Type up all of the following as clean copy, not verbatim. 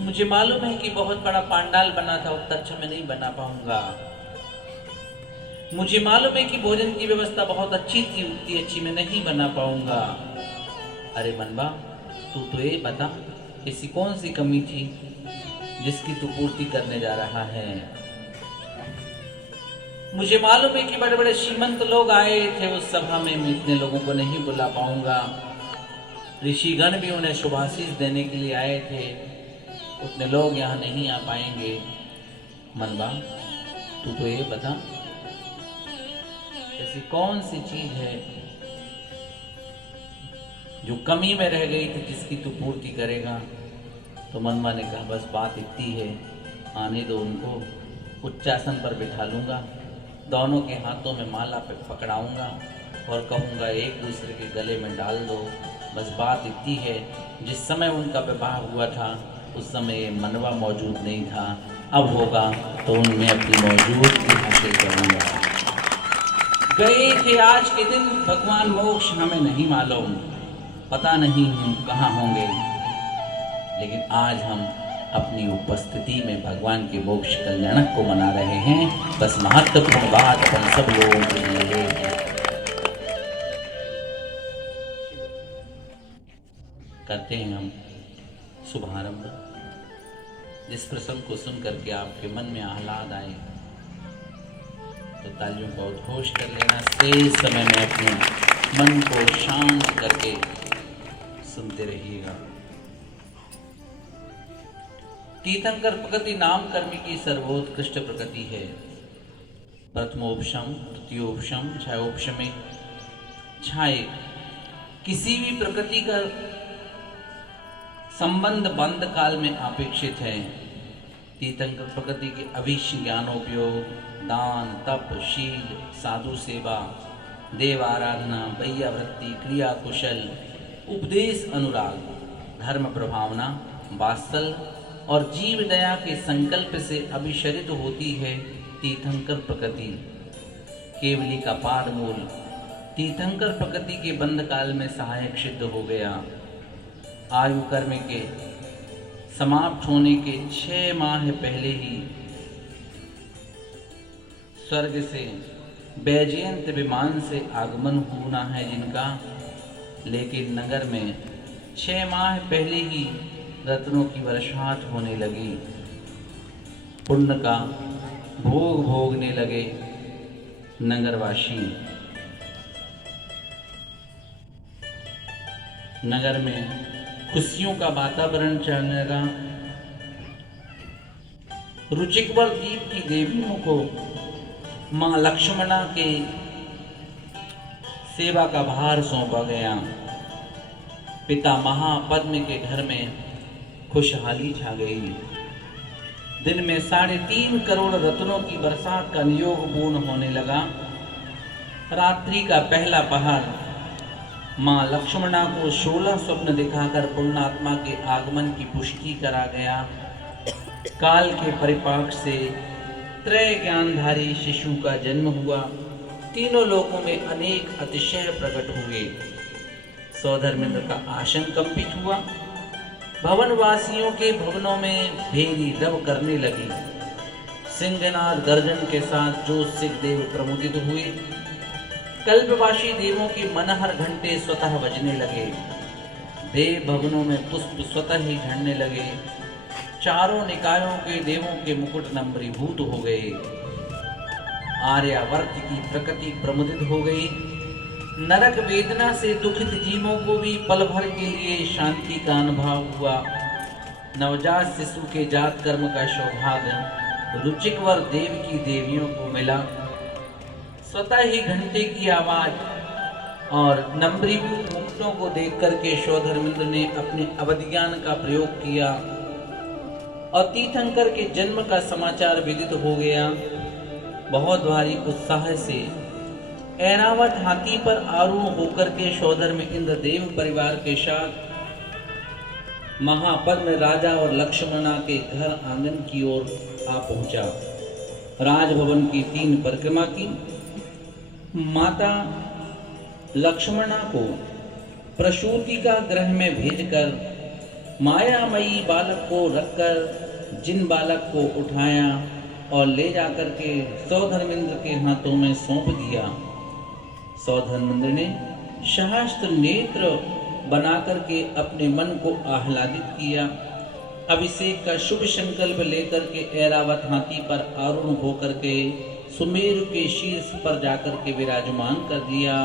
मुझे मालूम है कि बहुत बड़ा पांडाल बना था, उतना अच्छा मैं नहीं बना पाऊंगा। मुझे मालूम है कि भोजन की व्यवस्था बहुत अच्छी थी, उतनी अच्छी मैं नहीं बना पाऊंगा। अरे मनवा, तू तो ये बता, ऐसी कौन सी कमी थी जिसकी तू पूर्ति करने जा रहा है? मुझे मालूम है कि बड़े बड़े श्रीमंत लोग आए थे उस सभा में, मैं इतने लोगों को नहीं बुला पाऊंगा। ऋषिगण भी उन्हें शुभाशीष देने के लिए आए थे, उतने लोग यहाँ नहीं आ पाएंगे। मनवा, तू तो ये बता, ऐसी कौन सी चीज है जो कमी में रह गई थी जिसकी तू पूर्ति करेगा? तो मनवा ने कहा, बस बात इतनी है, आने दो उनको, उच्चासन पर बिठा लूंगा, दोनों के हाथों में माला पे पकड़ाऊंगा और कहूंगा एक दूसरे के गले में डाल दो। बस बात इतनी है, जिस समय उनका विवाह हुआ था उस समय मनवा मौजूद नहीं था, अब होगा तो उनमें अपनी मौजूदगी हासिल करूंगा। गए थे आज के दिन भगवान मोक्ष, हमें नहीं मालूम, पता नहीं हम कहाँ होंगे, लेकिन आज हम अपनी उपस्थिति में भगवान के मोक्ष कल्याणक को मना रहे हैं। बस महत्वपूर्ण बात अपन सब लोगों के लिए करते हैं हम शुभारंभ। जिस प्रसंग को सुन करके आपके मन में आह्लाद आए तो तालियों का उद्घोष कर लेना। शेष समय में अपने मन को शांत करके सुनते रहिएगा। तीर्थंकर प्रकृति नाम कर्मी की सर्वोत्कृष्ट प्रकृति है। प्रथमोपशम, द्वितीयोपशम, छायोपशमे। छाये किसी भी प्रकृति का संबंध बंध काल में अपेक्षित है। तीर्थंकर प्रकृति के अविश्य ज्ञानोपयोग, दान, तप, शील, साधु सेवा, देव आराधना, वैयावृत्ति, क्रिया कुशल, उपदेश, अनुराग, धर्म प्रभावना, वात्सल्य और जीव दया के संकल्प से अभिशरित होती है तीर्थंकर प्रकृति। केवली का पाद मूल तीर्थंकर प्रकृति के बंध काल में सहायक सिद्ध हो गया। आयु कर्म के समाप्त होने के 6 माह पहले ही स्वर्ग से बैजयंत विमान से आगमन होना है जिनका, लेकिन नगर में 6 माह पहले ही रत्नों की बरसात होने लगी। पुण्य का भोग भोगने लगे नगरवासी। नगर में खुशियों का वातावरण चलने लगा। रुचिकवर द्वीप की देवियों को मां लक्ष्मणा के सेवा का भार सौंपा गया। पिता महापद्म के घर में खुशहाली छा गई। दिन में 3.5 करोड़ रत्नों की बरसात का नियोग पूर्ण होने लगा। रात्रि का पहला पहर मां लक्ष्मणा को 16 स्वप्न दिखाकर पुण्यात्मा के आगमन की पुष्टि करा गया। काल के परिपाक से त्रय ज्ञानधारी शिशु का जन्म हुआ। तीनों लोकों में अनेक अतिशय प्रकट हुए। सौधर्मेंद्र का आसन कंपित हुआ। भवनवासियों के भवनों में भेरी रव करने लगी। सिंहनाद गर्जन के साथ जो सिख देव प्रमुदित हुए। कल्पवासी देवों के मनहर घंटे स्वतः बजने लगे। देव भवनों में पुष्प स्वतः ही झड़ने लगे। चारों निकायों के देवों के मुकुट नम्रीभूत हो गए। आर्यावर्त की प्रकृति प्रमुदित हो गई। नरक वेदना से दुखित जीवों को भी पल भर के लिए शांति का अनुभव हुआ। नवजात शिशु के जात कर्म का सौभाग्य रुचिकवर देव की देवियों को मिला। स्वतः ही घंटे की आवाज और नम्रीभूत मुकुटों को देख करके सौधर्मेंद्र ने अपने अवधिज्ञान का प्रयोग किया और तीर्थंकर के जन्म का समाचार विदित हो गया। बहुत भारी उत्साह से ऐरावत हाथी पर आरूढ़ होकर के सौधर्मेंद्र देव परिवार के साथ महापद्म राजा और लक्ष्मणा के घर आंगन की ओर आ पहुंचा। राजभवन की 3 परिक्रमा की। माता लक्ष्मणा को प्रसूति का गृह में भेजकर मायामयी बालक को रखकर जिन बालक को उठाया और ले जाकर के सौधर्मेंद्र के हाथों में सौंप दिया, सौधर्मेंद्र ने सहस्त्र नेत्र बना करके अपने मन को आह्लादित किया। अभिषेक का शुभ संकल्प लेकर के ऐरावत हाथी पर आरूढ़ होकर के सुमेरु के शीर्ष पर जाकर के विराजमान कर दिया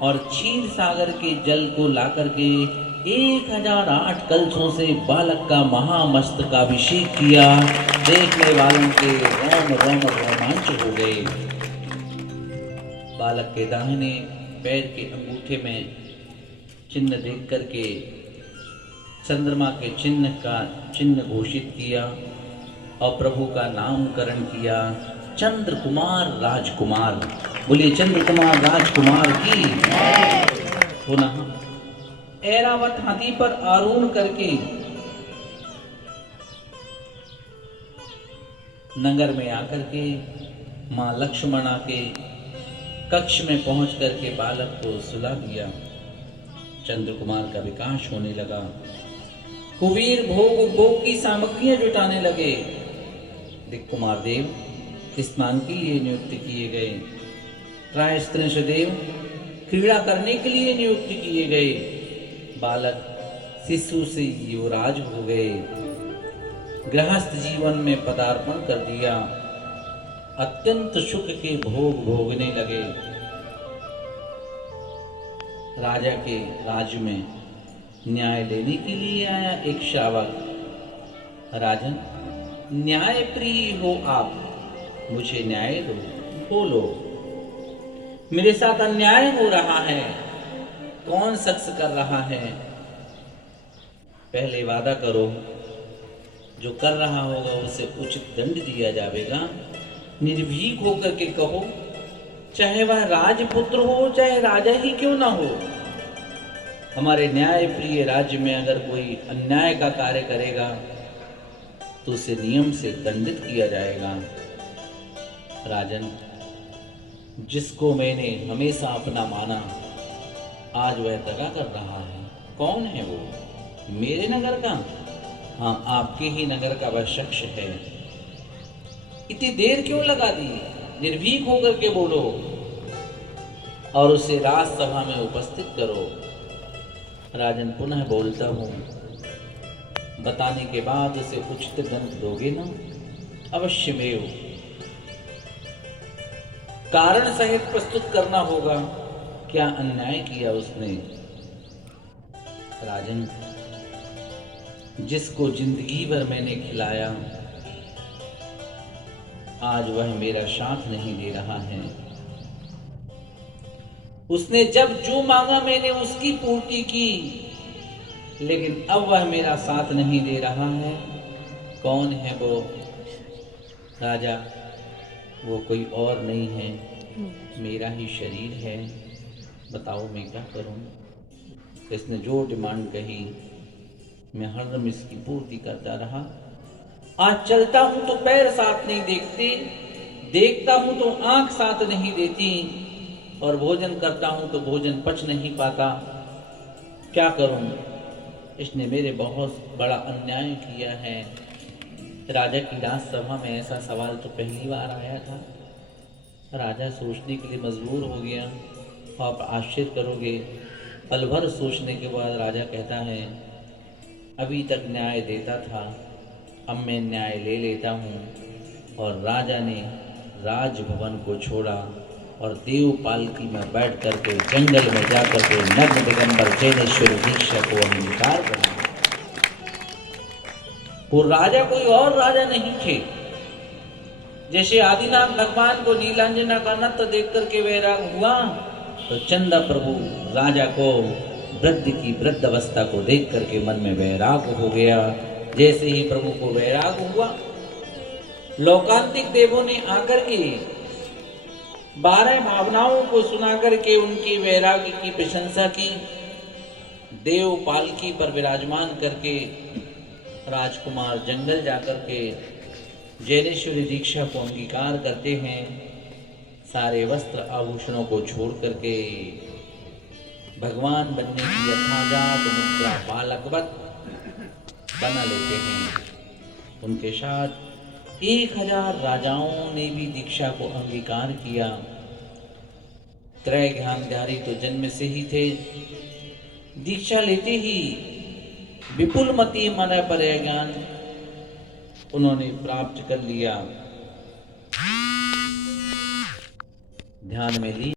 और क्षीर सागर के जल को लाकर के 1008 कलशों से बालक का महामस्तकाभिषेक किया। देखने वालों के रोम रोम रोमांच हो गए। बालक के दाहिने पैर के अंगूठे में चिन्ह देख करके चंद्रमा के चिन्ह घोषित किया और प्रभु का नामकरण किया, चंद्र कुमार राजकुमार। बोलिए चंद्र कुमार राजकुमार की। पुनः ऐरावत हाथी पर आरूढ़ करके नगर में आकर के मां लक्ष्मणा के कक्ष में पहुंच करके बालक को सुला दिया। चंद्र कुमार का विकास होने लगा। कुबीर भोग की सामग्रियां जुटाने लगे। दिक्कुमार देव स्नान के लिए नियुक्त किए गए। त्रायस्त्रिंश देव क्रीड़ा करने के लिए नियुक्त किए गए। बालक शिशु से युवराज हो गए। गृहस्थ जीवन में पदार्पण कर दिया। अत्यंत सुख के भोग भोगने लगे। राजा के राज्य में न्याय लेने के लिए आया एक श्रावक। राजन, न्याय प्रिय हो आप, मुझे न्याय दो। बोलो, मेरे साथ अन्याय हो रहा है, कौन शख्स कर रहा है? पहले वादा करो, जो कर रहा होगा उसे उचित दंड दिया जाएगा। निर्भीक होकर के कहो, चाहे वह राजपुत्र हो चाहे राजा ही क्यों ना हो। हमारे न्याय प्रिय राज्य में अगर कोई अन्याय का कार्य करेगा तो उसे नियम से दंडित किया जाएगा। राजन, जिसको मैंने हमेशा अपना माना, आज वह दगा कर रहा है। कौन है वो? मेरे नगर का? हाँ, आपके ही नगर का वह शख्स है। इतनी देर क्यों लगा दी? निर्भीक होकर के बोलो और उसे राजसभा में उपस्थित करो। राजन, पुनः बोलता हूं, बताने के बाद उसे उचित दंड दोगे ना? अवश्यमेव। कारण सहित प्रस्तुत करना होगा, क्या अन्याय किया उसने। राजन, जिसको जिंदगी भर मैंने खिलाया, आज वह मेरा साथ नहीं दे रहा है। उसने जब जो मांगा मैंने उसकी पूर्ति की, लेकिन अब वह मेरा साथ नहीं दे रहा है। कौन है वो? राजा, वो कोई और नहीं है, मेरा ही शरीर है। बताओ मैं क्या करूं? इसने जो डिमांड कही मैं हरदम इसकी पूर्ति करता रहा। आज चलता हूं तो पैर साथ नहीं देखते, देखता हूं तो आंख साथ नहीं देती, और भोजन करता हूं तो भोजन पच नहीं पाता। क्या करूं? इसने मेरे बहुत बड़ा अन्याय किया है। राजा की राजसभा में ऐसा सवाल तो पहली बार आया था। राजा सोचने के लिए मजबूर हो गया। आप आश्चर्य करोगे, पल भर सोचने के बाद राजा कहता है, अभी तक न्याय देता था, अब मैं न्याय ले लेता हूँ। और राजा ने राजभवन को छोड़ा और देव पालकी में बैठ करके जंगल में जाकर के नग्न दिगंबर जैनेश्वरी दीक्षा को अंगीकार कर लिया। वो राजा कोई और राजा नहीं थे। जैसे आदिनाथ भगवान को नीलांजना का नृत्य देख करके वैराग हुआ, तो चंदा प्रभु राजा को वृद्ध की वृद्ध अवस्था को देख करके मन में वैराग हो गया। जैसे ही प्रभु को वैराग हुआ, लोकांतिक देवों ने आकर के 12 भावनाओं को सुना करके उनकी वैराग्य की प्रशंसा की। देव पालकी पर विराजमान करके राजकुमार जंगल जाकर के जैनेश्वरी दीक्षा को अंगीकार करते हैं। सारे वस्त्र आभूषणों को छोड़ करके भगवान बनने की यथाजात मुद्रा बालकवत बना लेते हैं। उनके साथ 1000 राजाओं ने भी दीक्षा को अंगीकार किया। त्रय ज्ञानधारी तो जन्म से ही थे। दीक्षा लेते ही विपुल मति मन पर ज्ञान उन्होंने प्राप्त कर लिया। ध्यान में ली